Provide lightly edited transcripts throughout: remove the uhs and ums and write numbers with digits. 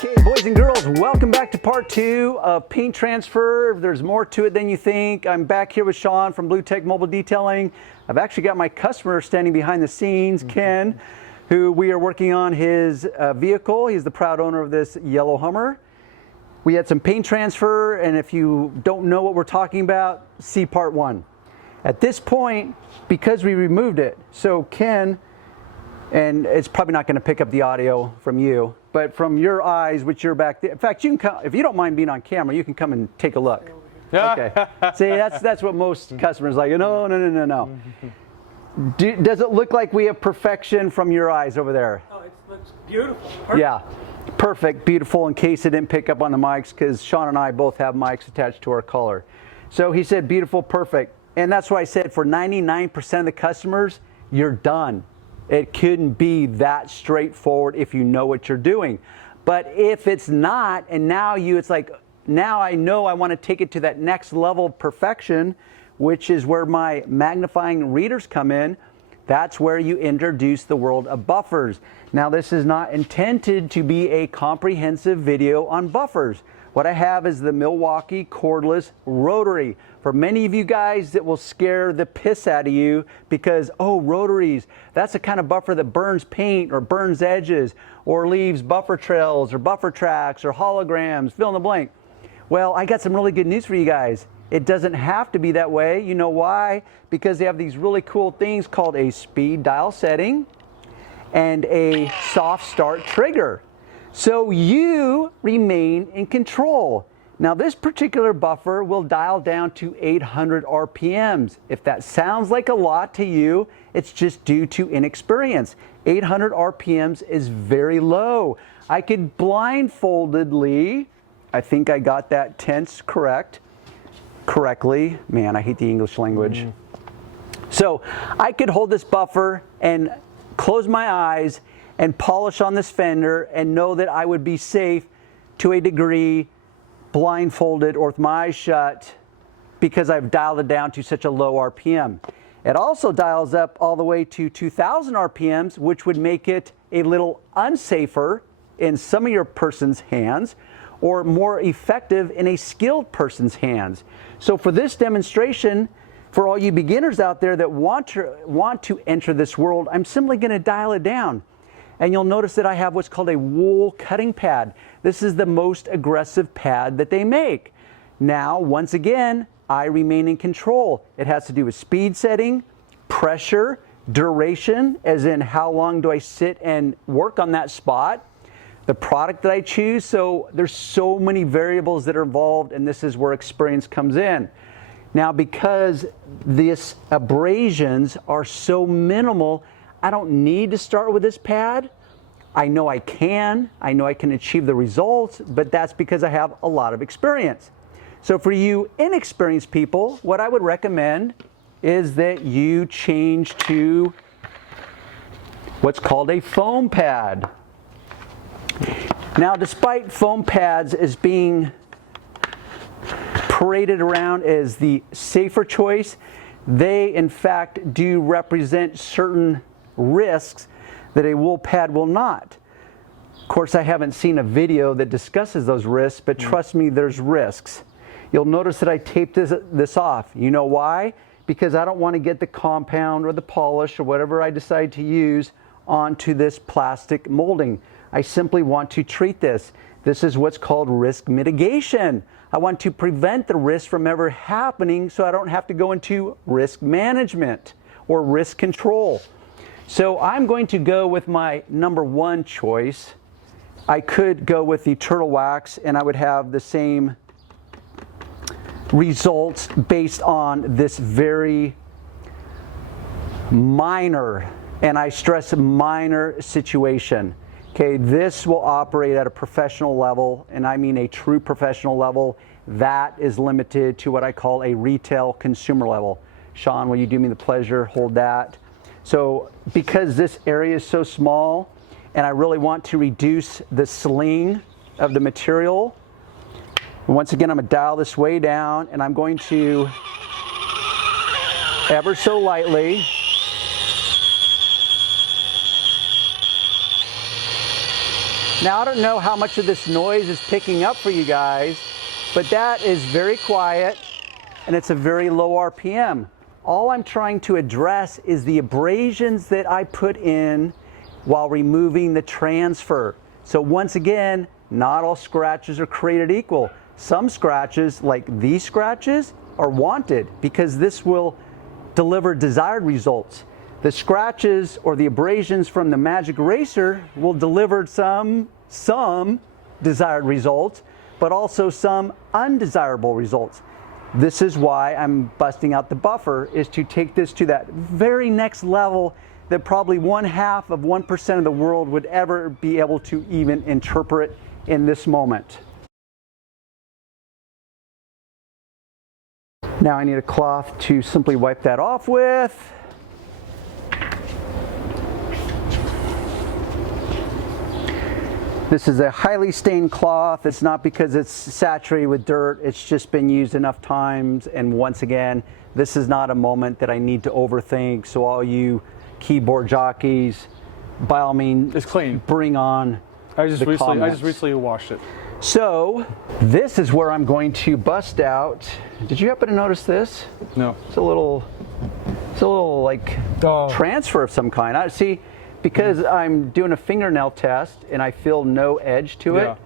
Okay, boys and girls, welcome back to part 2 of paint transfer. There's more to it than you think. I'm back here with Sean from Blue Tech Mobile Detailing. I've actually got my customer standing behind the scenes, Ken, who we are working on his vehicle. He's the proud owner of this yellow Hummer. We had some paint transfer, and if you don't know what we're talking about, see part 1. At this point, because we removed it, so Ken, and it's probably not going to pick up the audio from you, but from your eyes, which you're back there. In fact, you can come, if you don't mind being on camera, you can come and take a look. Okay. See, that's what most customers like. No. Does it look like we have perfection from your eyes over there? Oh, it looks beautiful. Perfect. Yeah, perfect, beautiful, in case it didn't pick up on the mics, because Sean and I both have mics attached to our collar. So he said beautiful, perfect. And that's why I said for 99% of the customers, you're done. It couldn't be that straightforward if you know what you're doing. But if it's not, and now it's like, now I know I want to take it to that next level of perfection, which is where my magnifying readers come in. That's where you introduce the world of buffers. Now, this is not intended to be a comprehensive video on buffers. What I have is the Milwaukee cordless rotary. For many of you guys, that will scare the piss out of you because, oh, rotaries, that's the kind of buffer that burns paint or burns edges or leaves buffer trails or buffer tracks or holograms, fill in the blank. Well, I got some really good news for you guys. It doesn't have to be that way. You know why? Because they have these really cool things called a speed dial setting and a soft start trigger. So you remain in control. Now, this particular buffer will dial down to 800 RPMs. If that sounds like a lot to you, it's just due to inexperience. 800 RPMs is very low. I could blindfoldedly, I think I got that tense correctly. Man, I hate the English language. So I could hold this buffer and close my eyes and polish on this fender and know that I would be safe to a degree, blindfolded or with my eyes shut, because I've dialed it down to such a low RPM. It also dials up all the way to 2000 RPMs, which would make it a little unsafer in some of your person's hands or more effective in a skilled person's hands. So for this demonstration, for all you beginners out there that want to enter this world, I'm simply going to dial it down. And you'll notice that I have what's called a wool cutting pad. This is the most aggressive pad that they make. Now, once again, I remain in control. It has to do with speed setting, pressure, duration, as in how long do I sit and work on that spot, the product that I choose. So there's so many variables that are involved, and this is where experience comes in. Now, because these abrasions are so minimal, I don't need to start with this pad. I know I can achieve the results, but that's because I have a lot of experience. So for you inexperienced people, what I would recommend is that you change to what's called a foam pad. Now, despite foam pads as being paraded around as the safer choice, they in fact do represent certain risks that a wool pad will not. Of course, I haven't seen a video that discusses those risks, but trust me, there's risks. You'll notice that I taped this off. You know why? Because I don't want to get the compound or the polish or whatever I decide to use onto this plastic molding. I simply want to treat this. This is what's called risk mitigation. I want to prevent the risk from ever happening so I don't have to go into risk management or risk control. So I'm going to go with my number 1 choice. I could go with the turtle wax and I would have the same results based on this very minor, and I stress minor, situation. Okay, this will operate at a professional level, and I mean a true professional level. That is limited to what I call a retail consumer level. Sean, will you do me the pleasure, hold that? So because this area is so small and I really want to reduce the sling of the material, once again, I'm going to dial this way down and I'm going to ever so lightly Now I don't know how much of this noise is picking up for you guys, but that is very quiet and it's a very low RPM. All I'm trying to address is the abrasions that I put in while removing the transfer. So once again, not all scratches are created equal. Some scratches, like these scratches, are wanted because this will deliver desired results. The scratches or the abrasions from the magic eraser will deliver some desired results, but also some undesirable results. This is why I'm busting out the buffer, is to take this to that very next level that probably 1/2 of 1% of the world would ever be able to even interpret in this moment. Now I need a cloth to simply wipe that off with. This is a highly stained cloth. It's not because it's saturated with dirt. It's just been used enough times. And once again, this is not a moment that I need to overthink. So all you keyboard jockeys, by all means, it's clean. Bring on I just recently washed it. So this is where I'm going to bust out. Did you happen to notice this? No. It's a little like transfer of some kind. I see. Because I'm doing a fingernail test and I feel no edge to it,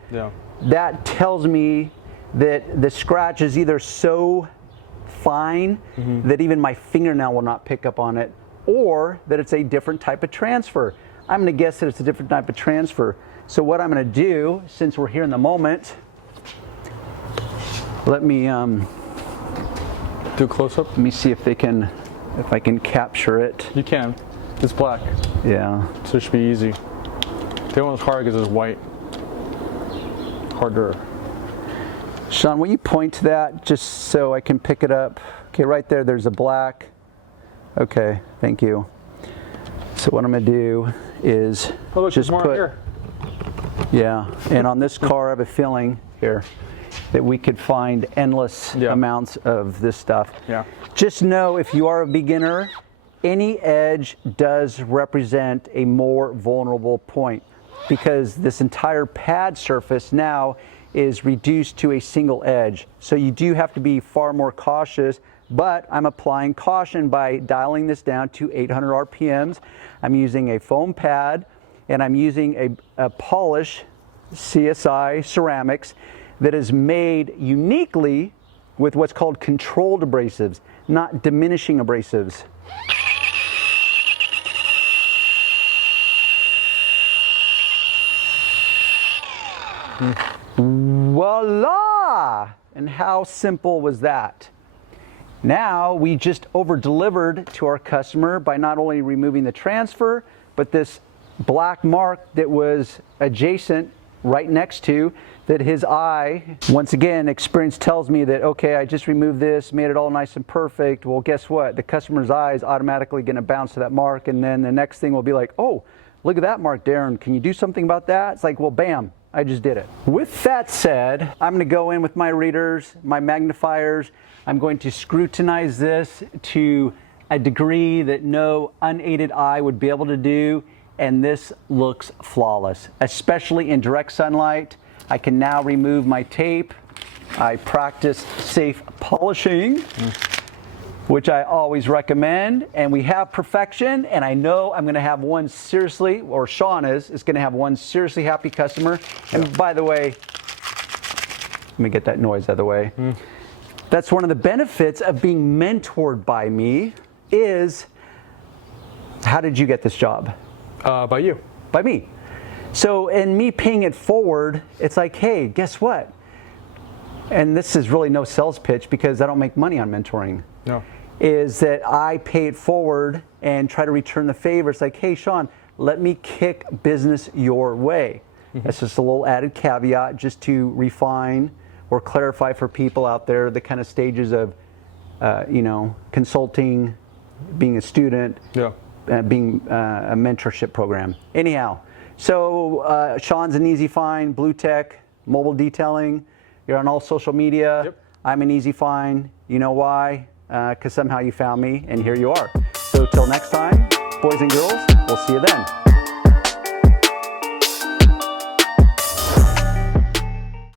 that tells me that the scratch is either so fine that even my fingernail will not pick up on it, or that it's a different type of transfer. I'm going to guess that it's a different type of transfer. So what I'm going to do, since we're here in the moment, let me do a close-up. Let me see if I can capture it. You can. It's black. Yeah. So it should be easy. The one that's hard because it's white. Harder. Sean, will you point to that just so I can pick it up? Okay, right there, there's a black. Okay, thank you. So what I'm gonna do is just put, here. Yeah, and on this car I have a feeling here that we could find endless amounts of this stuff. Yeah. Just know, if you are a beginner, any edge does represent a more vulnerable point, because this entire pad surface now is reduced to a single edge. So you do have to be far more cautious, but I'm applying caution by dialing this down to 800 RPMs. I'm using a foam pad and I'm using a polish CSI ceramics that is made uniquely with what's called controlled abrasives, not diminishing abrasives. Voila! And how simple was that? Now we just over-delivered to our customer by not only removing the transfer, but this black mark that was adjacent right next to, that his eye, once again, experience tells me that, okay, I just removed this, made it all nice and perfect. Well, guess what? The customer's eye is automatically going to bounce to that mark, and then the next thing will be like, oh, look at that mark, Darren. Can you do something about that? It's like, well, bam. I just did it. With that said, I'm going to go in with my readers, my magnifiers. I'm going to scrutinize this to a degree that no unaided eye would be able to do, and this looks flawless, especially in direct sunlight. I can now remove my tape. I practice safe polishing, which I always recommend, and we have perfection, and I know I'm going to have one seriously, or Sean is going to have one seriously happy customer. And by the way, let me get that noise out of the way. That's one of the benefits of being mentored by me is, how did you get this job? By you. By me. So in me paying it forward, it's like, hey, guess what? And this is really no sales pitch because I don't make money on mentoring. No. Is that I pay it forward and try to return the favor. It's like, hey, Sean, let me kick business your way. That's just a little added caveat just to refine or clarify for people out there the kind of stages of, consulting, being a student, being a mentorship program. Anyhow, so Sean's an easy find, Blue Tech, mobile detailing. You're on all social media. Yep. I'm an easy find. You know why? Because somehow you found me, and here you are. So till next time, boys and girls, we'll see you then.